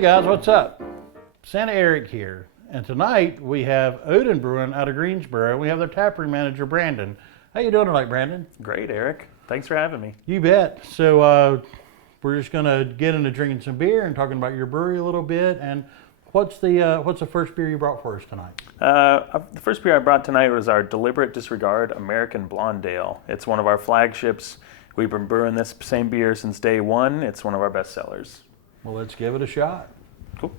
guys, what's up? Santa Eric here, and tonight we have Oden Brewing out of Greensboro. We have their taproom manager, Brandon. How you doing tonight, Brandon? Great, Eric. Thanks for having me. You bet. So we're just gonna get into drinking some beer and talking about your brewery a little bit. And what's the first beer you brought for us tonight? The first beer I brought tonight was our Deliberate Disregard American Blonde Ale. It's one of our flagships. We've been brewing this same beer since day one. It's one of our best sellers. Well, let's give it a shot. Cool.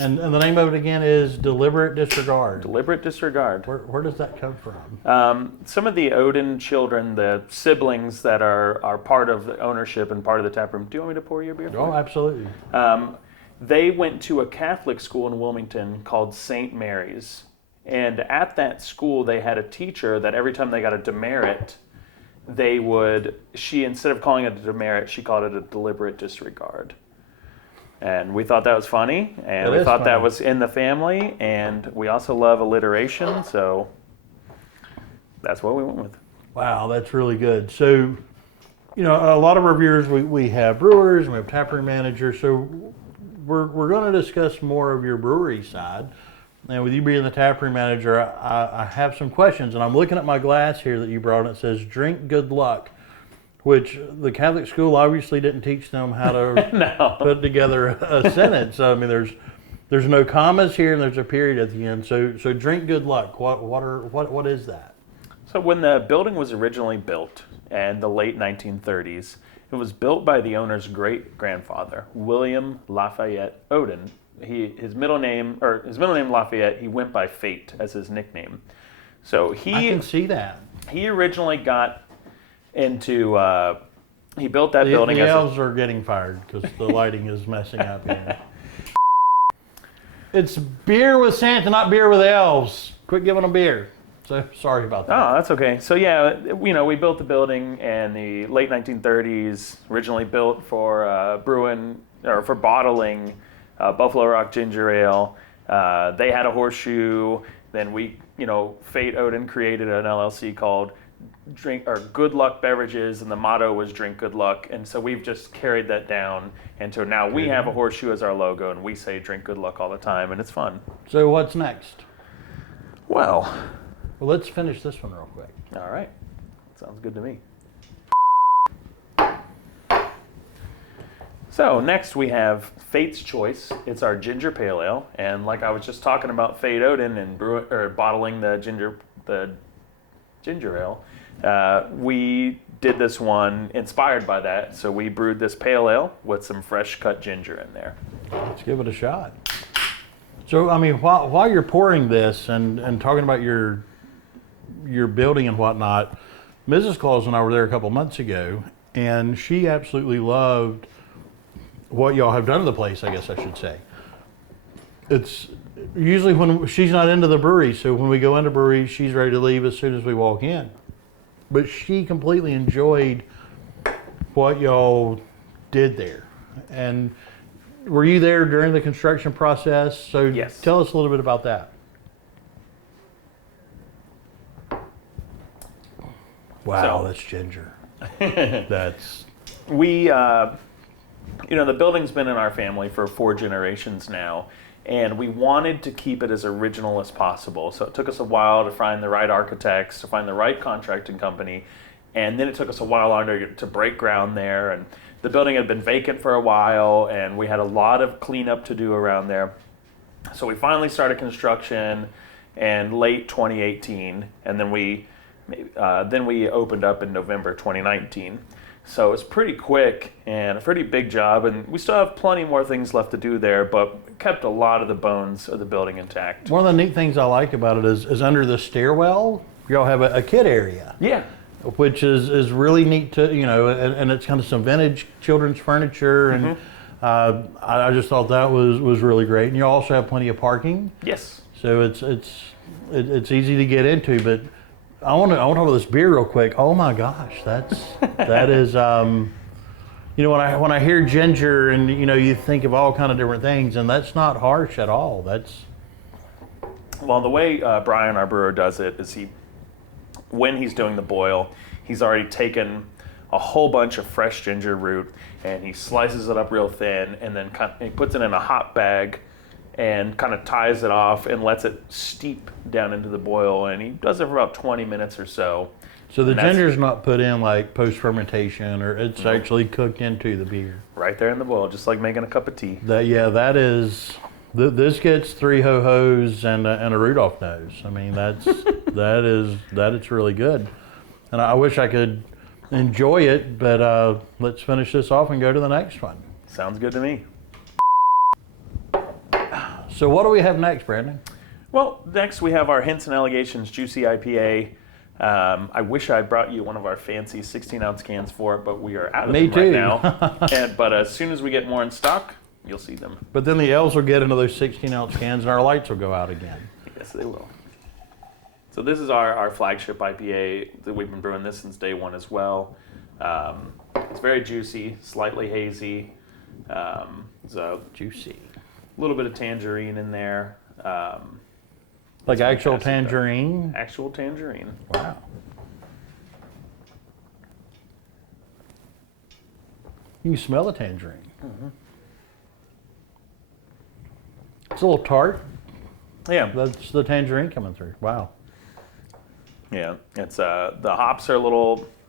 And the name of it again is Deliberate Disregard. Deliberate Disregard. Where does that come from? Some of the Oden children, the siblings that are part of the ownership and part of the taproom. Do you want me to pour your beer for Oh, you? absolutely. They went to a Catholic school in Wilmington called St. Mary's. And at that school, they had a teacher that every time they got a demerit, instead of calling it a demerit, she called it a deliberate disregard. And we thought that was funny, and we thought that was in the family, and we also love alliteration, so that's what we went with. Wow, that's really good. So, you know, a lot of our viewers, we have brewers, and we have taproom managers, so we're going to discuss more of your brewery side. And with you being the taproom manager, I have some questions, and I'm looking at my glass here that you brought, and it says, "Drink good luck," which the Catholic school obviously didn't teach them how to No. put together a sentence. So, I mean, there's no commas here, and there's a period at the end. So drink good luck. What is that? So when the building was originally built in the late 1930s, it was built by the owner's great-grandfather, William Lafayette Oden. His middle name Lafayette, he went by Fate as his nickname. So I can see that. He originally got into, he built that building The as elves are getting fired because the lighting is messing up here. It's beer with Santa, not beer with elves. Quit giving them beer. So sorry about that. Oh, that's okay. So yeah, we built the building in the late 1930s, originally built for brewing, or for bottling Buffalo Rock ginger ale. They had a horseshoe. Then Fate Oden created an LLC called Good Luck Beverages, and the motto was Drink Good Luck. And so we've just carried that down, and so now we have a horseshoe as our logo, and we say Drink Good Luck all the time, and it's fun. So what's next? Well, Let's finish this one real quick. all right. Sounds good to me. So next we have Fate's Choice. It's our ginger pale ale, and like I was just talking about Fate Oden and bottling the ginger ale, we did this one inspired by that. So we brewed this pale ale with some fresh cut ginger in there. Let's give it a shot. So I mean, while you're pouring this and talking about your building and whatnot, Mrs. Claus and I were there a couple months ago, and she absolutely loved what y'all have done to the place, I guess I should say. It's usually when she's not into the brewery, so when we go into brewery, she's ready to leave as soon as we walk in. But she completely enjoyed what y'all did there. And were you there during the construction process? So Yes. Tell us a little bit about that. Wow, So- that's ginger. That's... The building's been in our family for 4 generations now, and we wanted to keep it as original as possible. So it took us a while to find the right architects, to find the right contracting company, and then it took us a while longer to break ground there. And the building had been vacant for a while, and we had a lot of cleanup to do around there. So we finally started construction in late 2018, and then we opened up in November 2019. So it's pretty quick and a pretty big job, and we still have plenty more things left to do there, but kept a lot of the bones of the building intact. One of the neat things I like about it is under the stairwell, y'all have a kid area. Yeah. Which is really neat to, and it's kind of some vintage children's furniture, and I just thought that was really great. And you also have plenty of parking. Yes. So it's easy to get into, but I want to talk about this beer real quick. Oh my gosh, that is when I hear ginger and you think of all kind of different things, and that's not harsh at all. Well, the way Brian, our brewer, does it is when he's doing the boil, he's already taken a whole bunch of fresh ginger root, and he slices it up real thin, and then he puts it in a hot bag and kind of ties it off and lets it steep down into the boil. And he does it for about 20 minutes or so. So the ginger's not put in like post-fermentation, or it's actually cooked into the beer. Right there in the boil, just like making a cup of tea. That is, this gets 3 ho-hos and a Rudolph nose. I mean, it's really good. And I wish I could enjoy it, but let's finish this off and go to the next one. Sounds good to me. So what do we have next, Brandon? Well, next we have our Hints and Allegations Juicy IPA. I wish I brought you one of our fancy 16-ounce cans for it, but we are out of them right now. But as soon as we get more in stock, you'll see them. But then the elves will get into those 16-ounce cans, and our lights will go out again. Yes, they will. So this is our flagship IPA. That we've been brewing this since day one as well. It's very juicy, slightly hazy. So Juicy. a little bit of tangerine in there. Like actual tangerine? Actual tangerine. Wow. You can smell the tangerine. Mm-hmm. It's a little tart. Yeah. That's the tangerine coming through. Wow. Yeah. It's the hops are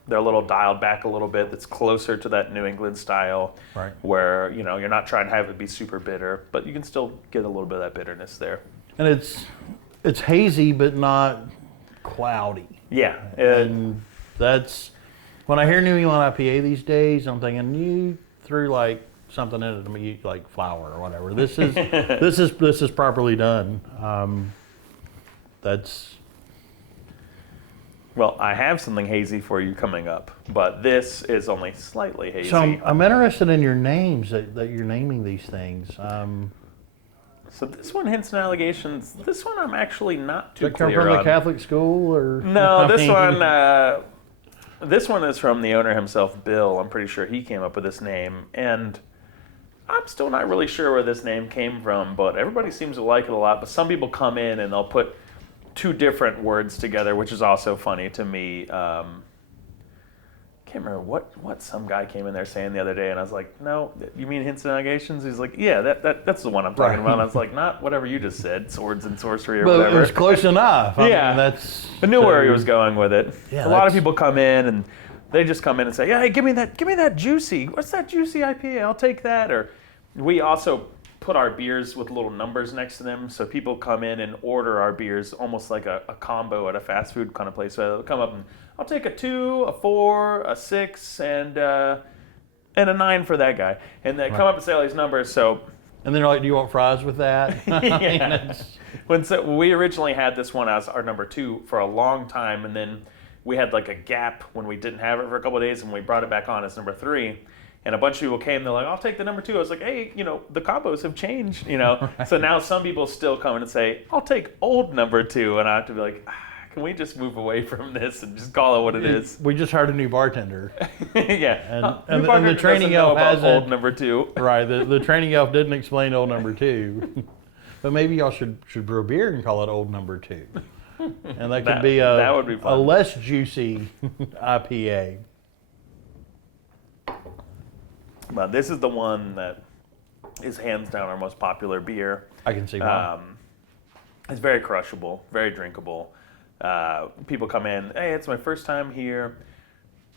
they're a little dialed back a little bit. It's closer to that New England style, right? Where you're not trying to have it be super bitter, but you can still get a little bit of that bitterness there. And it's hazy, but not cloudy. Yeah. And that's, when I hear New England IPA these days, I'm thinking you threw like something in it to me, like flour or whatever. This is this is properly done. Well, I have something hazy for you coming up, but this is only slightly hazy. So I'm interested in your names that you're naming these things. So this one, Hints and Allegations, this one I'm actually not too Does that come clear from the on. Catholic school, or? No, this one is from the owner himself, Bill. I'm pretty sure he came up with this name, and I'm still not really sure where this name came from, but everybody seems to like it a lot. But some people come in and they'll put 2 different words together, which is also funny to me. Can't remember what some guy came in there saying the other day, and I was like, "No, you mean Hints and Allegations?" He's like, "Yeah, that's the one I'm talking about." And I was like, "Not whatever you just said, swords and sorcery or whatever." It was close enough. Yeah, I knew where he was going with it. Yeah, a lot of people come in and they just come in and say, "Yeah, hey, give me that juicy. What's that juicy IPA? I'll take that." Or we also put our beers with little numbers next to them, so people come in and order our beers almost like a combo at a fast food kind of place. So they'll come up and, "I'll take a 2, a 4, a 6, and a 9 for that guy." And they come up and say all these numbers. So, and then they're like, "Do you want fries with that?" yeah. We originally had this one as our number 2 for a long time, and then we had like a gap when we didn't have it for a couple of days, and we brought it back on as number 3. And a bunch of people came, they're like, "I'll take the number 2. I was like, "Hey, the combos have changed, Right. So now some people still come in and say, "I'll take old number 2. And I have to be like, can we just move away from this and just call it what it is? We just hired a new bartender. Yeah. And the training elf hasn't. Old number 2. Right. The training elf didn't explain old number 2. But maybe y'all should brew a beer and call it old number 2. And that could be that would be fun. a less juicy IPA. Well, this is the one that is hands down our most popular beer. I can see why. It's very crushable, very drinkable. People come in, "Hey, it's my first time here.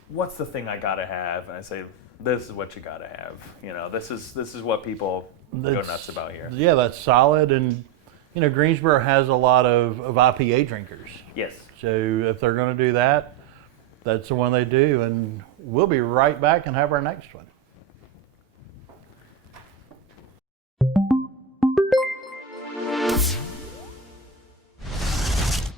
What's the thing I gotta have?" And I say, "This is what you gotta have. This is what people go nuts about here." Yeah, that's solid. And Greensboro has a lot of IPA drinkers. Yes. So if they're going to do that, that's the one they do. And we'll be right back and have our next one.